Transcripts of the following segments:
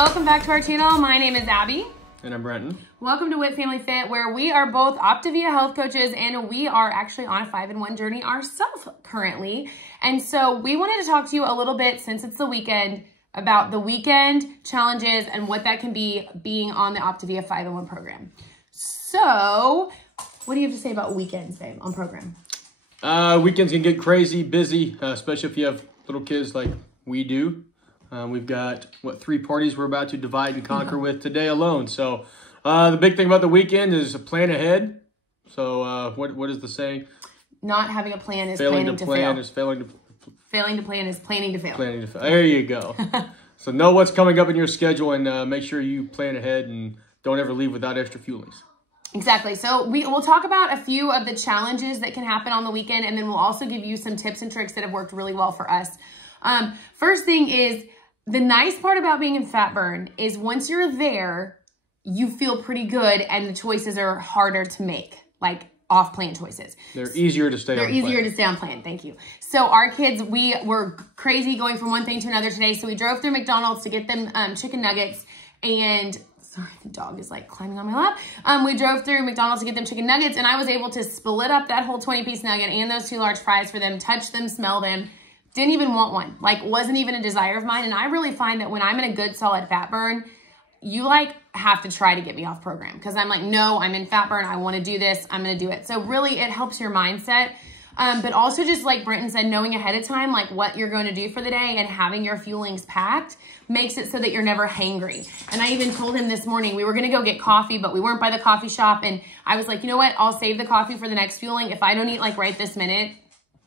welcome back to our channel. My name is Abby. And I'm Brenton. Welcome to Wit Family Fit, where we are both Optavia health coaches, and we are actually on a 5-in-1 journey ourselves currently. And so we wanted to talk to you a little bit, since it's the weekend, about the weekend challenges and what that can be being on the Optavia 5-in-1 program. So what do you have to say about weekends, babe, on program? Weekends can get crazy, busy, especially if you have little kids like we do. We've got, 3 parties we're about to divide and conquer with today alone. So the big thing about the weekend is plan ahead. So what is the saying? Not having a plan is failing planning to to plan fail. is failing to Failing to plan is planning to fail. planning to fail. There you go. So know what's coming up in your schedule and make sure you plan ahead and don't ever leave without extra fuelings. Exactly. So we'll talk about a few of the challenges that can happen on the weekend, and then we'll also give you some tips and tricks that have worked really well for us. First thing is, the nice part about being in fat burn is once you're there, you feel pretty good and the choices are harder to make, like off-plan choices. They're easier to stay on plan. They're easier to stay on plan. Thank you. So our kids, we were crazy going from one thing to another today. So we drove through McDonald's to get them chicken nuggets, and sorry, the dog is like climbing on my lap. We drove through McDonald's to get them chicken nuggets, and I was able to split up that whole 20-piece nugget and those 2 large fries for them, touch them, smell them. Didn't even want one. Like, wasn't even a desire of mine. And I really find that when I'm in a good solid fat burn, you like have to try to get me off program, because I'm like, no, I'm in fat burn. I want to do this. I'm going to do it. So really it helps your mindset. But also, just like Brenton said, knowing ahead of time, like what you're going to do for the day and having your fuelings packed makes it so that you're never hangry. And I even told him this morning, we were going to go get coffee, but we weren't by the coffee shop. And I was like, you know what? I'll save the coffee for the next fueling. If I don't eat like right this minute,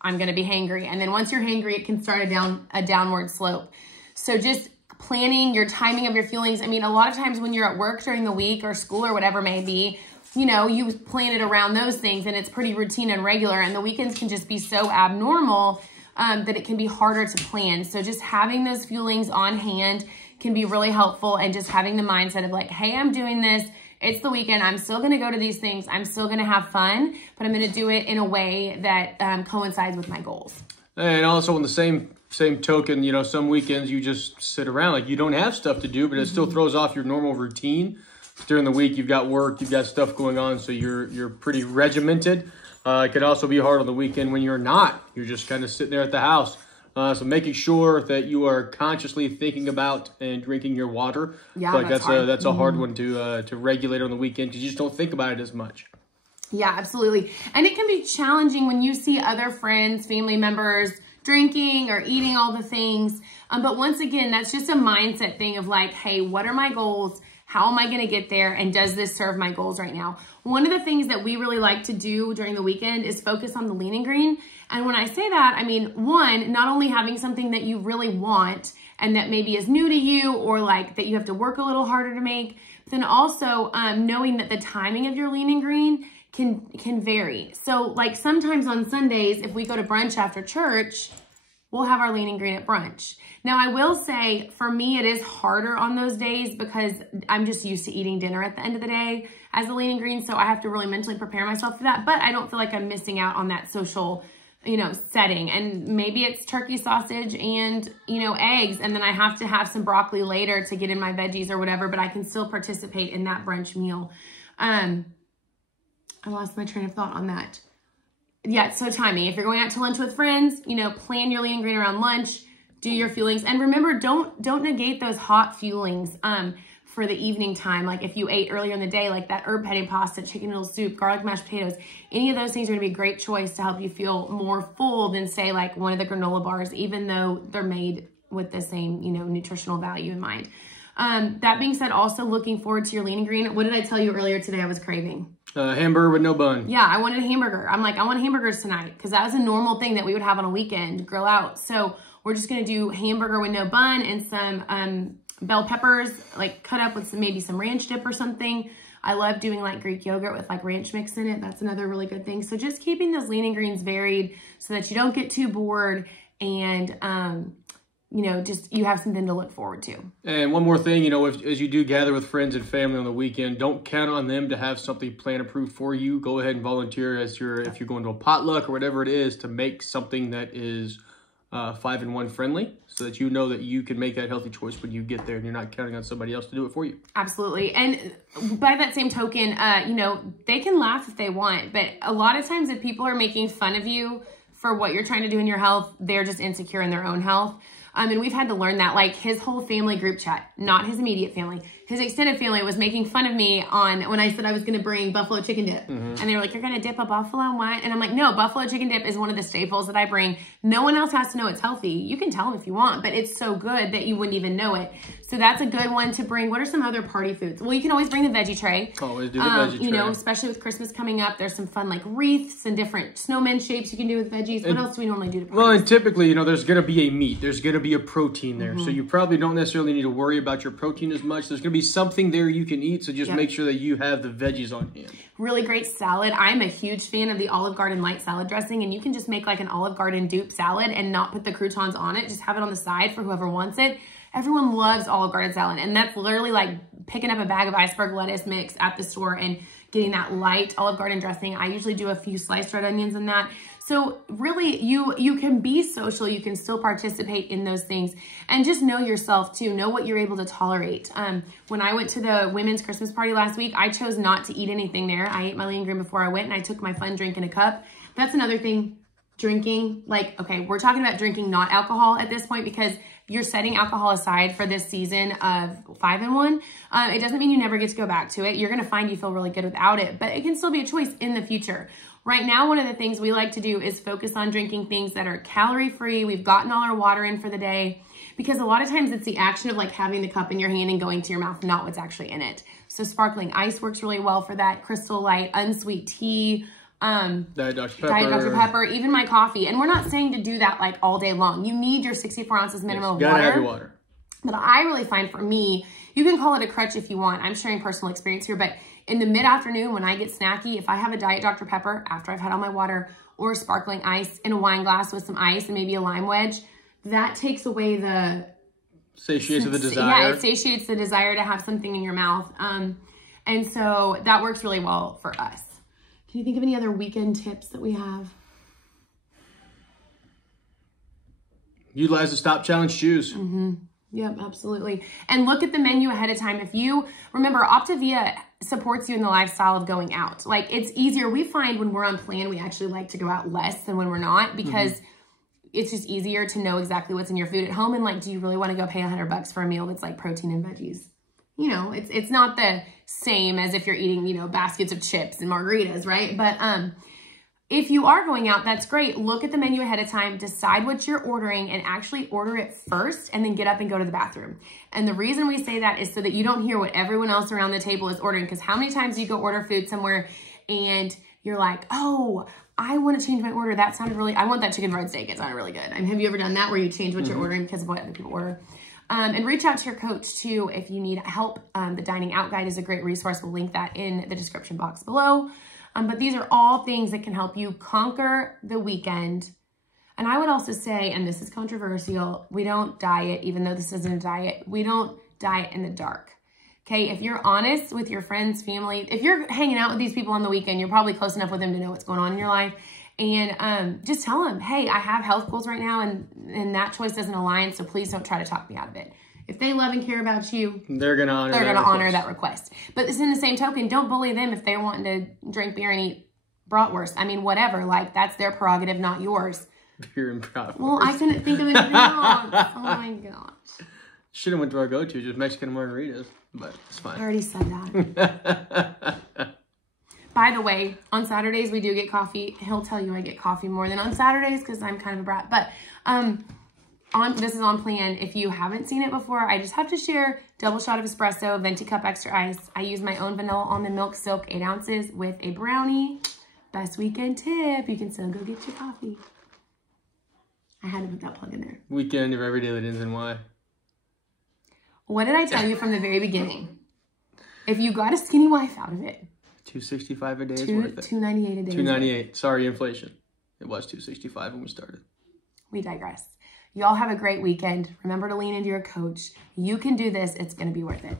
I'm going to be hangry. And then once you're hangry, it can start a downward slope. So just planning your timing of your fuelings. I mean, a lot of times when you're at work during the week or school or whatever it may be, you know, you plan it around those things and it's pretty routine and regular. And the weekends can just be so abnormal that it can be harder to plan. So just having those fuelings on hand can be really helpful, and just having the mindset of like, hey, I'm doing this. It's the weekend. I'm still going to go to these things. I'm still going to have fun, but I'm going to do it in a way that coincides with my goals. And also on the same token, you know, some weekends you just sit around, like you don't have stuff to do, but it still throws off your normal routine. During the week, you've got work, you've got stuff going on, so you're pretty regimented. It could also be hard on the weekend when you're not. You're just kind of sitting there at the house. So making sure that you are consciously thinking about and drinking your water. Yeah, like that's hard. That's a hard one to regulate on the weekend, because you just don't think about it as much. Yeah, absolutely. And it can be challenging when you see other friends, family members drinking or eating all the things. But once again, that's just a mindset thing of like, hey, what are my goals? How am I going to get there? And does this serve my goals right now? One of the things that we really like to do during the weekend is focus on the lean and green. And when I say that, I mean, one, not only having something that you really want and that maybe is new to you, or like that you have to work a little harder to make, but then also knowing that the timing of your lean and green can vary. So like sometimes on Sundays, if we go to brunch after church, we'll have our lean and green at brunch. Now, I will say, for me, it is harder on those days because I'm just used to eating dinner at the end of the day as a lean and green, so I have to really mentally prepare myself for that, but I don't feel like I'm missing out on that social, you know, setting. And maybe it's turkey sausage and, you know, eggs, and then I have to have some broccoli later to get in my veggies or whatever, but I can still participate in that brunch meal. I lost my train of thought on that. Yeah, so timing. If you're going out to lunch with friends, you know, plan your lean and green around lunch, do your fuelings. And remember, don't negate those hot fuelings for the evening time. Like if you ate earlier in the day, like that herb penne pasta, chicken noodle soup, garlic mashed potatoes, any of those things are gonna be a great choice to help you feel more full than say like one of the granola bars, even though they're made with the same, you know, nutritional value in mind. That being said, also looking forward to your lean and green. What did I tell you earlier today I was craving? Hamburger with no bun. Yeah, I wanted a hamburger. I'm like, I want hamburgers tonight, because that was a normal thing that we would have on a weekend, grill out. So we're just gonna do hamburger with no bun and some bell peppers, like cut up with maybe some ranch dip or something. I love doing like Greek yogurt with like ranch mix in it. That's another really good thing. So just keeping those lean and greens varied so that you don't get too bored, and you know, just you have something to look forward to. And one more thing, you know, as you do gather with friends and family on the weekend, don't count on them to have something plan approved for you. Go ahead and volunteer if you're going to a potluck or whatever it is, to make something that is 5-in-1 friendly, so that you know that you can make that healthy choice when you get there and you're not counting on somebody else to do it for you. Absolutely. And by that same token, you know, they can laugh if they want, but a lot of times if people are making fun of you for what you're trying to do in your health, they're just insecure in their own health. And we've had to learn that, like his whole family group chat, not his immediate family, his extended family was making fun of me when I said I was going to bring buffalo chicken dip. And they were like, you're going to dip a buffalo in what? And I'm like, no, buffalo chicken dip is one of the staples that I bring. No one else has to know it's healthy. You can tell them if you want, but it's so good that you wouldn't even know it. So that's a good one to bring. What are some other party foods? Well, you can always bring the veggie tray. Always do the veggie tray. You know, especially with Christmas coming up, there's some fun like wreaths and different snowman shapes you can do with veggies. What else do we normally do to parties? Well, and typically, you know, there's going to be a meat. There's going to be a protein there. So you probably don't necessarily need to worry about your protein as much. There's going to be something there you can eat. So just make sure that you have the veggies on hand. Really great salad. I'm a huge fan of the Olive Garden light salad dressing, and you can just make like an Olive Garden dupe salad and not put the croutons on it. Just have it on the side for whoever wants it. Everyone loves Olive Garden salad, and that's literally like picking up a bag of iceberg lettuce mix at the store and getting that light Olive Garden dressing. I usually do a few sliced red onions in that. So really, you can be social, you can still participate in those things, and just know yourself too, know what you're able to tolerate. When I went to the women's Christmas party last week, I chose not to eat anything there. I ate my lean green before I went, and I took my fun drink in a cup. That's another thing, drinking. Like, okay, we're talking about drinking, not alcohol at this point, because you're setting alcohol aside for this season of 5-in-1. It doesn't mean you never get to go back to it. You're gonna find you feel really good without it, but it can still be a choice in the future. Right now, one of the things we like to do is focus on drinking things that are calorie-free. We've gotten all our water in for the day, because a lot of times it's the action of like having the cup in your hand and going to your mouth, not what's actually in it. So sparkling ice works really well for that. Crystal Light, unsweet tea, Diet Dr. Pepper, even my coffee. And we're not saying to do that like all day long. You need your 64 ounces minimum of water. Gotta have your water. But I really find for me, you can call it a crutch if you want. I'm sharing personal experience here, but in the mid-afternoon when I get snacky, if I have a Diet Dr. Pepper after I've had all my water, or sparkling ice in a wine glass with some ice and maybe a lime wedge, that takes away the... Satiates the desire. Yeah, it satiates the desire to have something in your mouth. And so that works really well for us. Can you think of any other weekend tips that we have? Utilize the Stop Challenge shoes. Yep, absolutely. And look at the menu ahead of time. If you remember, Optavia supports you in the lifestyle of going out. Like, it's easier. We find when we're on plan, we actually like to go out less than when we're not, because it's just easier to know exactly what's in your food at home. And like, do you really want to go pay $100 for a meal that's like protein and veggies? You know, it's not the same as if you're eating, you know, baskets of chips and margaritas, right? But if you are going out, that's great. Look at the menu ahead of time, decide what you're ordering, and actually order it first, and then get up and go to the bathroom. And the reason we say that is so that you don't hear what everyone else around the table is ordering, because how many times do you go order food somewhere and you're like, oh, I want to change my order. That sounded really, I want that chicken fried steak. It sounded really good. I mean, have you ever done that where you change what you're ordering because of what other people order? And reach out to your coach too if you need help. The Dining Out Guide is a great resource. We'll link that in the description box below. But these are all things that can help you conquer the weekend. And I would also say, and this is controversial, we don't diet, even though this isn't a diet, we don't diet in the dark. Okay, if you're honest with your friends, family, if you're hanging out with these people on the weekend, you're probably close enough with them to know what's going on in your life. And just tell them, hey, I have health goals right now, and that choice doesn't align, so please don't try to talk me out of it. If they love and care about you, they're going to honor that request. But in the same token, don't bully them if they're wanting to drink beer and eat bratwurst. I mean, whatever. Like, that's their prerogative, not yours. Beer and bratwurst. Well, I couldn't think of anything else. Oh, my gosh. Should have went to our go-to, just Mexican margaritas, but it's fine. I already said that. By the way, on Saturdays, we do get coffee. He'll tell you I get coffee more than on Saturdays because I'm kind of a brat. But this is on plan. If you haven't seen it before, I just have to share double shot of espresso, venti cup extra ice. I use my own vanilla almond milk silk 8 ounces with a brownie. Best weekend tip. You can still go get your coffee. I had to put that plug in there. Weekend of every day that ends in Y. What did I tell you from the very beginning? If you got a skinny wife out of it, $265 a day is worth it. $298 a day. $298. Sorry, inflation. It was $265 when we started. We digress. Y'all have a great weekend. Remember to lean into your coach. You can do this. It's going to be worth it.